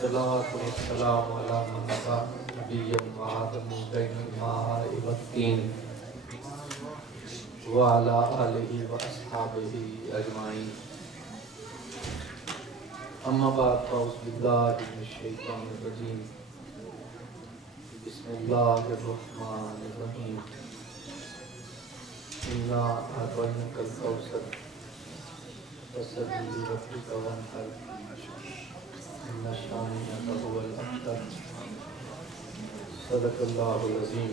الصلاة والسلام على من كان نبيا وآدم بين الماء والطين وعلى آله وأصحابه أجمعين. أما بعد فأعوذ بالله من الشيطان الرجيم. بسم الله الرحمن الرحيم. إنا أعطيناك الكوثر فصل لربك وانحر إن شانئك هو الأبتر. صدق الله العظيم.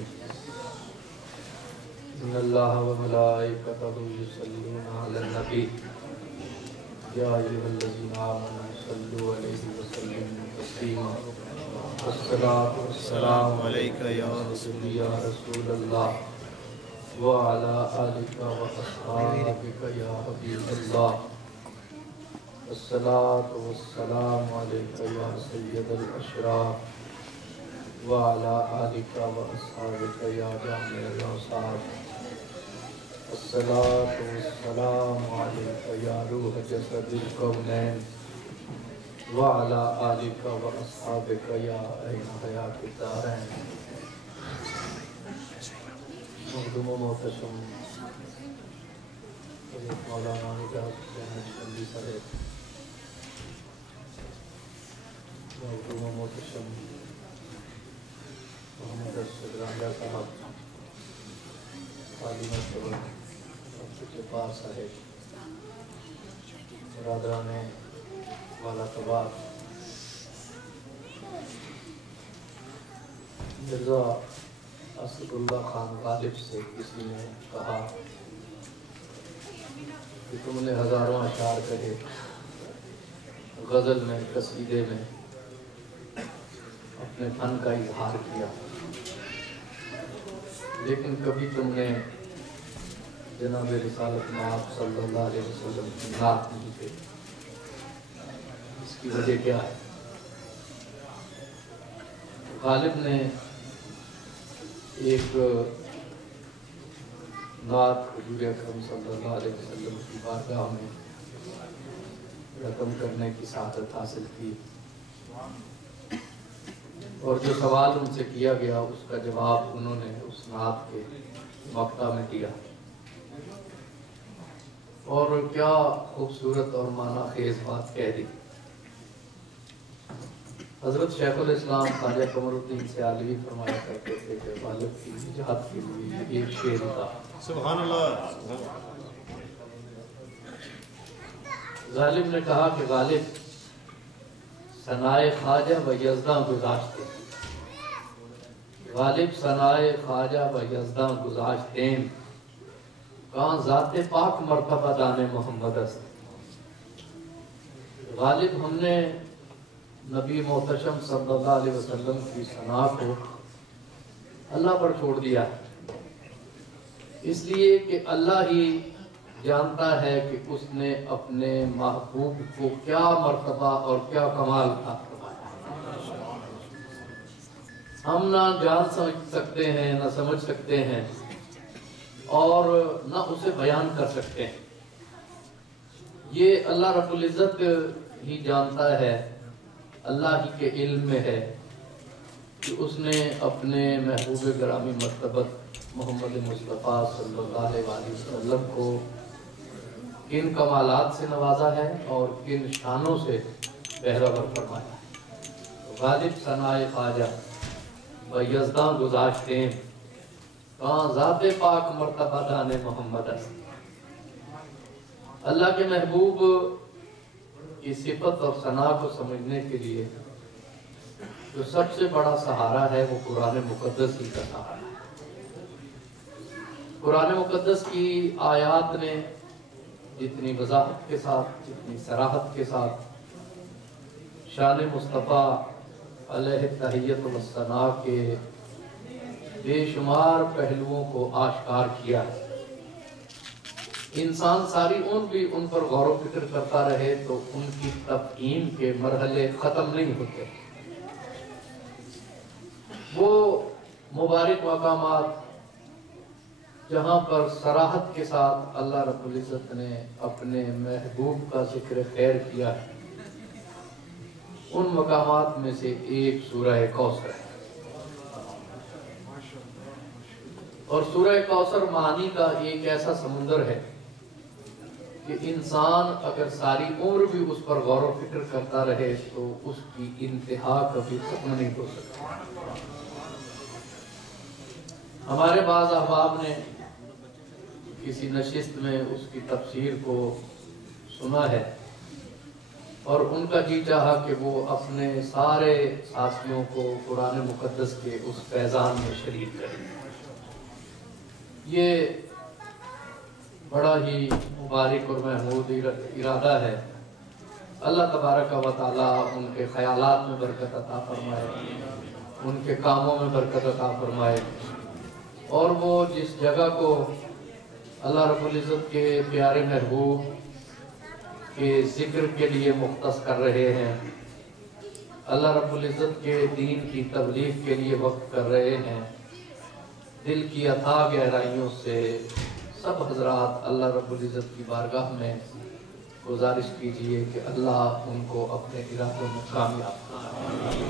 إن الله وملائكته يصلون على النبي يا أيها الذين آمنوا صلوا عليه وسلموا تسليما. والصلاة والسلام عليك يا رسول الله وعلى آلك وأصحابك يا حبيب الله. الصلاة والسلام عليك يا سيد الأشراف وعلى آلك وأصحابك يا جامع الأوصاف. الصلاة والسلام عليك يا روح جسد الكونين وعلى آلك وأصحابك يا عين حياة الدارين. مخدوم و محتشم حضرت مولانا اعجاز حسین نقشبندی صاحب، مخدوم و محتشم محمد ارشد رنگا صاحب، عالی مکتب عبد الجبار صاحب، برادران والا تبار، مرزا اسد اللہ خان غالب سے کسی نے کہا کہ تم نے ہزاروں اشعار کہے، غزل میں، قصیدے میں اپنے فن کا اظہار کیا، لیکن کبھی تم نے جناب رسالت مآب صلی اللہ علیہ وسلم کی نعت نہیں کہی، اس کی وجہ کیا ہے؟ غالب نے ایک نعت حضور اکرم صلی اللہ علیہ وسلم کی بارگاہ میں رقم کرنے کی سعادت حاصل کی، اور جو سوال ان سے کیا گیا اس کا جواب انہوں نے اس نعت کے مقطع میں دیا، اور کیا خوبصورت اور معنی خیز بات کہہ دی۔ حضرت شیخ الاسلام خواجہ قمر الدین سیالوی فرمایا کرتے تھے کہ غالب کی نجات کے لیے ایک شعر تھا۔ سبحان اللہ۔ غالب نے کہا کہ غالب ثنائے خواجہ و یزداں گزاشتے، غالب ثنائے خواجہ و یزداں گزاشتے، کہاں ذات پاک مرتبہ دان محمد است۔ غالب ہم نے نبی محتشم صلی اللہ علیہ وسلم کی ثنا کو اللہ پر چھوڑ دیا، اس لیے کہ اللہ ہی جانتا ہے کہ اس نے اپنے محبوب کو کیا مرتبہ اور کیا کمال تھا۔ ہم نہ جان سکتے ہیں، نہ سمجھ سکتے ہیں، اور نہ اسے بیان کر سکتے ہیں۔ یہ اللہ رب العزت ہی جانتا ہے، اللہ ہی کے علم میں ہے کہ اس نے اپنے محبوب گرامی مرتبت محمد مصطفیٰ صلی اللہ علیہ وسلم کو کن کمالات سے نوازا ہے اور کن شانوں سے بہرور فرمایا ہے۔ غالب ثنائے خواجہ و یزداں گزاشتے، کہاں ذات پاک مرتبہ دان محمد است۔ اللہ کے محبوب کی صفت اور ثنا کو سمجھنے کے لیے جو سب سے بڑا سہارا ہے وہ قرآن مقدس ہی کا سہارا ہے۔ قرآن مقدس کی آیات نے جتنی وضاحت کے ساتھ، جتنی صراحت کے ساتھ شان مصطفیٰ علیہ تحیت و ثنا کے بے شمار پہلوؤں کو آشکار کیا ہے، انسان ساری عمر بھی ان پر غور و فکر کرتا رہے تو ان کی تفہیم کے مرحلے ختم نہیں ہوتے۔ وہ مبارک مقامات جہاں پر صراحت کے ساتھ اللہ رب العزت نے اپنے محبوب کا ذکر خیر کیا ہے، ان مقامات میں سے ایک سورہ کوثر ہے، اور سورہ کوثر معانی کا ایک ایسا سمندر ہے کہ انسان اگر ساری عمر بھی اس پر غور و فکر کرتا رہے تو اس کی انتہا کبھی ختم نہیں ہو سکتی۔ ہمارے بعض احباب نے کسی نشست میں اس کی تفسیر کو سنا ہے اور ان کا جی چاہا کہ وہ اپنے سارے ساتھیوں کو قرآن مقدس کے اس فیضان میں شریک کریں۔ یہ بڑا ہی مبارک اور محمود ارادہ ہے۔ اللہ تبارک و تعالیٰ ان کے خیالات میں برکت عطا فرمائے، ان کے کاموں میں برکت عطا فرمائے، اور وہ جس جگہ کو اللہ رب العزت کے پیارے محبوب کے ذکر کے لیے مختص کر رہے ہیں، اللہ رب العزت کے دین کی تبلیغ کے لیے وقف کر رہے ہیں، دل کی اتھاہ گہرائیوں سے سب حضرات اللہ رب العزت کی بارگاہ میں گزارش کیجئے کہ اللہ ان کو اپنے ارادوں میں کامیاب فرمائے،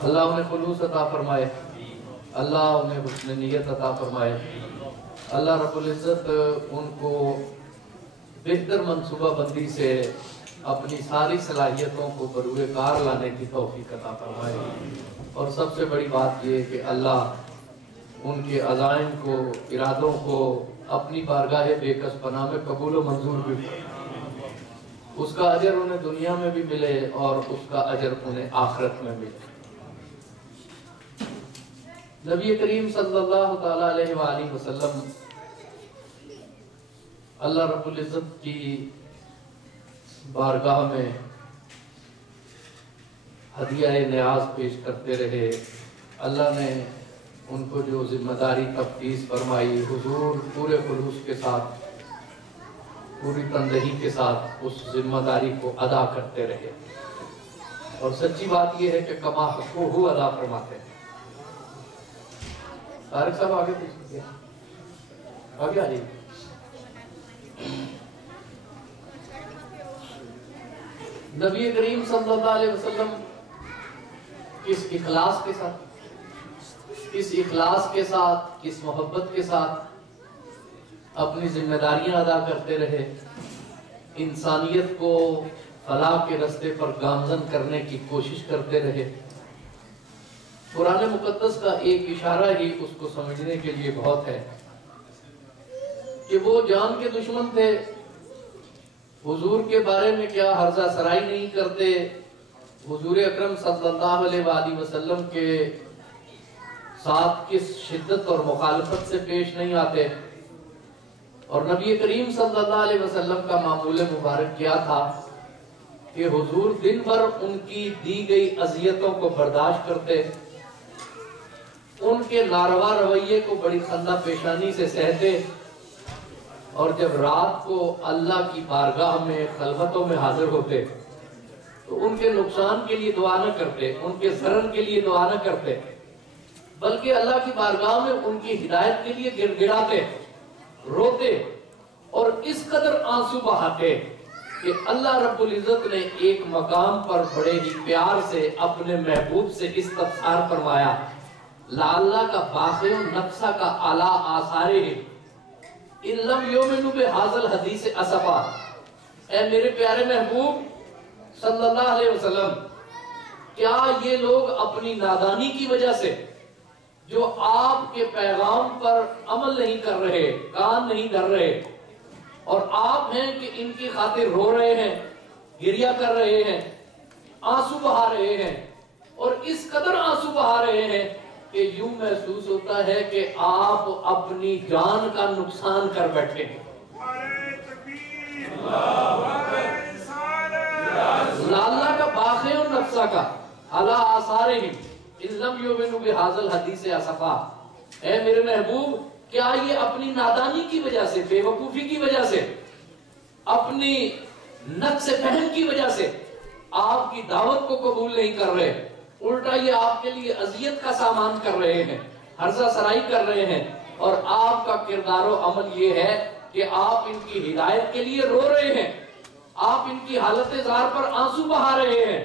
اللہ انہیں خلوص عطا فرمائے، اللہ انہیں حسن نیت عطا فرمائے، اللہ رب العزت ان کو بہتر منصوبہ بندی سے اپنی ساری صلاحیتوں کو بروئے کار لانے کی توفیق عطا فرمائے، اور سب سے بڑی بات یہ کہ اللہ ان کے عزائم کو، ارادوں کو اپنی بارگاہ بے کس پناہ میں قبول و منظور بھی فرمائے، اس کا اجر انہیں دنیا میں بھی ملے اور اس کا اجر انہیں آخرت میں ملے۔ نبی کریم صلی اللہ تعالیٰ علیہ وآلہ وسلم اللہ رب العزت کی بارگاہ میں ہدیہ نیاز پیش کرتے رہے۔ اللہ نے ان کو جو ذمہ داری تفویض فرمائی، حضور پورے خلوص کے ساتھ، پوری تندہی کے ساتھ اس ذمہ داری کو ادا کرتے رہے، اور سچی بات یہ ہے کہ کما حقہ ادا فرماتے ہیں۔ طارق صاحب آگے پیچھے آگے آئیے۔ نبی کریم صلی اللہ علیہ وسلم کس اخلاص کے ساتھ، کس اخلاص کے ساتھ، کس محبت کے ساتھ اپنی ذمہ داریاں ادا کرتے رہے، انسانیت کو فلاح کے رستے پر گامزن کرنے کی کوشش کرتے رہے۔ قرآن مقدس کا ایک اشارہ ہی اس کو سمجھنے کے لیے بہت ہے کہ وہ جان کے دشمن تھے، حضور کے بارے میں کیا ہرزہ سرائی نہیں کرتے، حضور اکرم صلی اللہ علیہ وآلہ وسلم کے ساتھ کس شدت اور مخالفت سے پیش نہیں آتے، اور نبی کریم صلی اللہ علیہ وسلم کا معمول مبارک کیا تھا کہ حضور دن بھر ان کی دی گئی اذیتوں کو برداشت کرتے، ان کے ناروا رویے کو بڑی خندہ پیشانی سے سہتے، اور جب رات کو اللہ کی بارگاہ میں خلوتوں میں حاضر ہوتے تو ان کے نقصان کے لیے دعا نہ کرتے، ان کے ضرر کے لیے دعا نہ کرتے، بلکہ اللہ کی بارگاہ میں ان کی ہدایت کے لیے گر گڑاتے، روتے، اور اس قدر آنسو بہاتے کہ اللہ رب العزت نے ایک مقام پر بڑے ہی پیار سے اپنے محبوب سے استفسار فرمایا، لعلہ کا باقی نفسہ کا اعلیٰ آثارے ان لم یؤمنوا بہذا الحدیث اسفا، اے میرے پیارے محبوب صلی اللہ علیہ وسلم، کیا یہ لوگ اپنی نادانی کی وجہ سے جو آپ کے پیغام پر عمل نہیں کر رہے، کان نہیں دھر رہے، اور آپ ہیں کہ ان کی خاطر رو رہے ہیں، گریہ کر رہے ہیں، آنسو بہا رہے ہیں، اور اس قدر آنسو بہا رہے ہیں کہ یوں محسوس ہوتا ہے کہ آپ اپنی جان کا نقصان کر بیٹھے ہیں۔ لعلہ کا باخع نفسہ کا علی آثارہم ان لم یؤمنوا بہذا الحدیث اسفا، اے میرے محبوب کیا یہ اپنی نادانی کی وجہ سے، بے وقوفی کی وجہ سے، اپنی نقص فہم کی وجہ سے آپ کی دعوت کو قبول نہیں کر رہے، الٹا یہ آپ کے لیے اذیت کا سامان کر رہے ہیں، ہرزہ سرائی کر رہے ہیں، اور آپ کا کردار و عمل یہ ہے کہ آپ ان کی ہدایت کے لیے رو رہے ہیں، آپ ان کی حالت زار پر آنسو بہا رہے ہیں،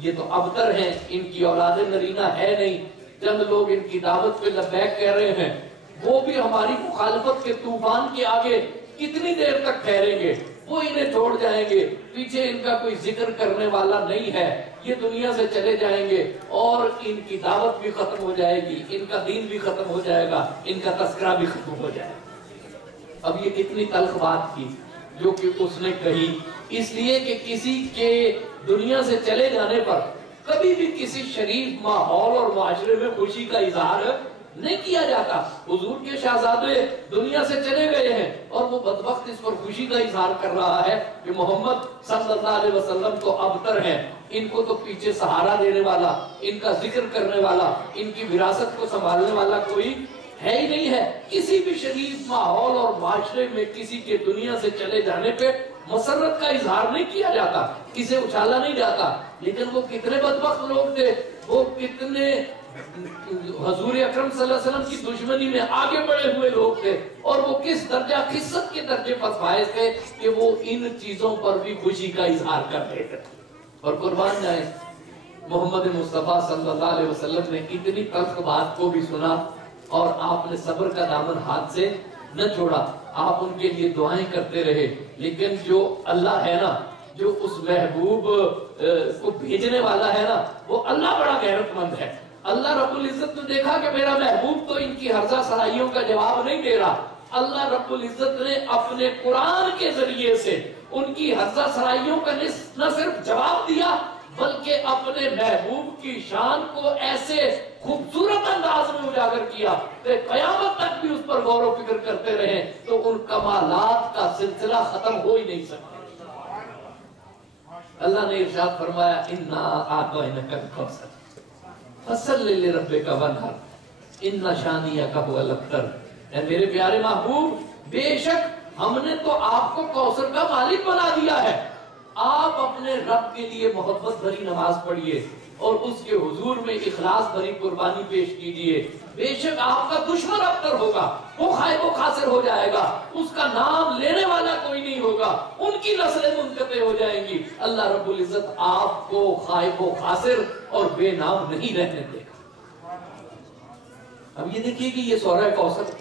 یہ تو ابتر ہیں، ان کی اولاد نرینہ ہے نہیں، چند لوگ ان کی دعوت پہ لبیک کہہ رہے ہیں، وہ بھی ہماری مخالفت کے طوفان کے آگے کتنی دیر تک ٹھہریں گے، وہ انہیں چھوڑ جائیں گے، پیچھے ان کا کوئی ذکر کرنے والا نہیں ہے، یہ دنیا سے چلے جائیں گے اور ان کی دعوت بھی ختم ہو جائے گی، ان کا دین بھی ختم ہو جائے گا، ان کا تذکرہ بھی ختم ہو جائے گا۔ اب یہ کتنی تلخ بات تھی جو کہ اس نے کہی، اس لیے کہ کسی کے دنیا سے چلے جانے پر کبھی بھی کسی شریف ماحول اور معاشرے میں خوشی کا اظہار نہیں کیا جاتا۔ حضور کے شہزادے دنیا سے چلے گئے ہیں اور وہ بدبخت اس پر خوشی کا اظہار کر رہا ہے کہ محمد صلی اللہ علیہ وسلم تو ابتر ہیں، ان کو تو پیچھے سہارا دینے والا، ان کا ذکر کرنے والا، ان کی وراثت کو سنبھالنے والا کوئی ہے ہی نہیں ہے۔ کسی بھی شریف ماحول اور معاشرے میں کسی کے دنیا سے چلے جانے پہ مسرت کا اظہار نہیں کیا جاتا، اسے اچھالا نہیں جاتا۔ لیکن وہ کتنے بدبخت لوگ تھے، وہ کتنے حضور اکرم صلی اللہ علیہ وسلم کی دشمنی میں آگے بڑھے ہوئے لوگ تھے، اور وہ کس درجہ خست کے درجے پر فائز تھے کہ وہ ان چیزوں پر بھی خوشی کا اظہار کرتے تھے۔ اور قربان جائیں، محمد مصطفیٰ صلی اللہ علیہ وسلم نے اتنی تلخ بات کو بھی سنا اور آپ نے صبر کا دامن ہاتھ سے نہ چھوڑا، آپ ان کے لیے دعائیں کرتے رہے۔ لیکن جو اللہ ہے نا، جو اس محبوب کو بھیجنے والا ہے نا، وہ اللہ بڑا غیرت مند ہے۔ اللہ رب العزت نے دیکھا کہ میرا محبوب تو ان کی ہرزہ سرائیوں کا جواب نہیں دے رہا، اللہ رب العزت نے اپنے قرآن کے ذریعے سے ان کی ہرزہ سرائیوں کا نہ صرف جواب دیا بلکہ اپنے محبوب کی شان کو ایسے خوبصورت انداز میں اجاگر کیا کہ قیامت تک بھی اس پر غور و فکر کرتے رہے تو ان کمالات کا سلسلہ ختم ہو ہی نہیں سکتا۔ اللہ نے ارشاد فرمایا اِنَّا أَعْطَيْنَاكَ الْكَوْثَرَ فَصَلِّ لِرَبِّكَ وَانْحَرْ إِنَّ شَانِئَكَ هُوَ الْأَبْتَرُ۔ اے میرے پیارے محبوب، بے شک ہم نے تو آپ کو کوثر کا مالک بنا دیا ہے، آپ اپنے رب کے لیے محبت بھری نماز پڑھیے اور اس کے حضور میں اخلاص بھری قربانی پیش کیجئے۔ بے شک آپ کا دشمن ابتر ہوگا، وہ خائب و خاسر ہو جائے گا، اس کا نام لینے والا کوئی نہیں ہوگا، ان کی نسلیں منقطع ہو جائیں گی۔ اللہ رب العزت آپ کو خائب و خاسر اور بے نام نہیں رہنے دے گا۔ اب یہ دیکھیے کہ یہ سورہ کوثر،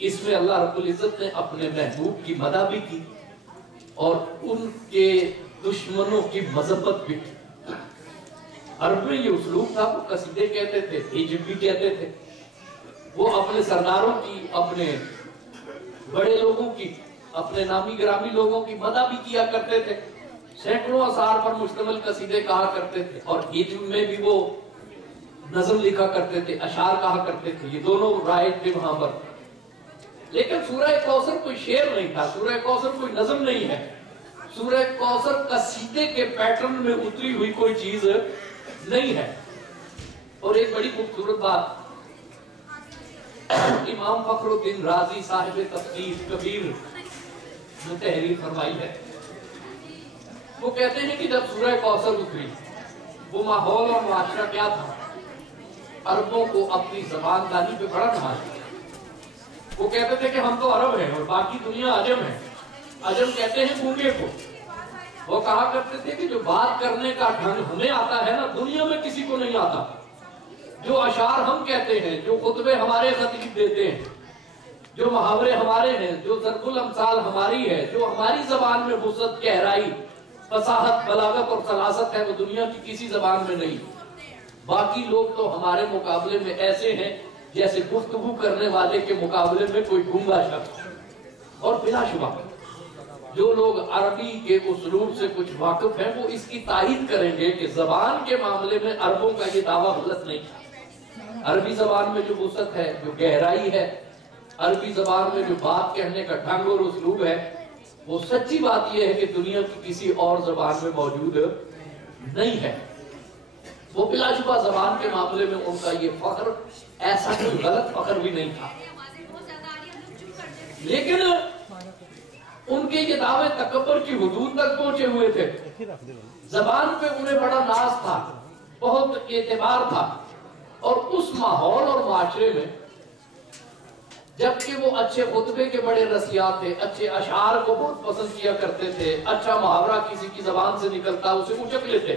اس میں اللہ رب العزت نے اپنے محبوب کی مدح بھی کی اور ان کے دشمنوں کی مذمت بھی کی۔ عرب میں یہ اسلوب تھا، وہ قصیدے کہتے تھے، ہجر بھی کہتے تھے، وہ اپنے سرداروں کی، اپنے بڑے لوگوں کی، اپنے نامی گرامی لوگوں کی مدح بھی کیا کرتے تھے، سینکڑوں اشعار پر مشتمل قصیدے کہا کرتے تھے، اور ہجر میں بھی وہ نظم لکھا کرتے تھے، اشعار کہا کرتے تھے، یہ دونوں رائج تھے وہاں پر۔ لیکن سورہ کوثر کوئی شعر نہیں تھا، سورہ کوثر کوئی نظم نہیں ہے، سورہ کوثر قصیدے کے پیٹرن میں اتری ہوئی کوئی چیز نہیں ہے۔ اور ایک بڑی خوبصورت بات امام فخر الدین رازی صاحب تفسیر کبیر نے تحریر فرمائی ہے۔ وہ کہتے ہیں کہ جب سورہ کوثر اتری، وہ ماحول اور معاشرہ کیا تھا؟ عربوں کو اپنی زبان دانی پہ بڑا نماز۔ وہ کہتے تھے کہ ہم تو عرب ہیں اور باقی دنیا عجم ہے۔ عجم کہتے ہیں گونگے کو۔ وہ کہا کرتے تھے کہ جو بات کرنے کا ڈھنگ ہمیں آتا ہے نا، دنیا میں کسی کو نہیں آتا۔ جو اشعار ہم کہتے ہیں، جو خطبے ہمارے خطیب دیتے ہیں، جو محاورے ہمارے ہیں، جو ضرب الامثال ہماری ہے، جو ہماری زبان میں وسعت، گہرائی، فصاحت، بلاغت اور سلاست ہے، وہ دنیا کی کسی زبان میں نہیں۔ باقی لوگ تو ہمارے مقابلے میں ایسے ہیں جیسے گفتگو کرنے والے کے مقابلے میں کوئی گونگا شخص۔ اور بلا شبہ جو لوگ عربی کے اسلوب سے کچھ واقف ہیں وہ اس کی تائید کریں گے کہ زبان کے معاملے میں عربوں کا یہ دعویٰ غلط نہیں ہے۔ عربی زبان میں جو وسعت ہے، جو گہرائی ہے، عربی زبان میں جو بات کہنے کا ڈھنگ اور اسلوب ہے، وہ سچی بات یہ ہے کہ دنیا کی کسی اور زبان میں موجود نہیں ہے۔ وہ بلا شبہ زبان کے معاملے میں ان کا یہ فخر ایسا کوئی غلط فخر بھی نہیں تھا، لیکن ان کے یہ دعوے تکبر کی حدود تک پہنچے ہوئے تھے۔ زبان پہ انہیں بڑا ناز تھا، بہت اعتبار تھا، اور اس ماحول اور معاشرے میں جبکہ وہ اچھے خطبے کے بڑے رسیات تھے، اچھے اشعار کو بہت پسند کیا کرتے تھے، اچھا محاورہ کسی کی زبان سے نکلتا اسے اچک لیتے،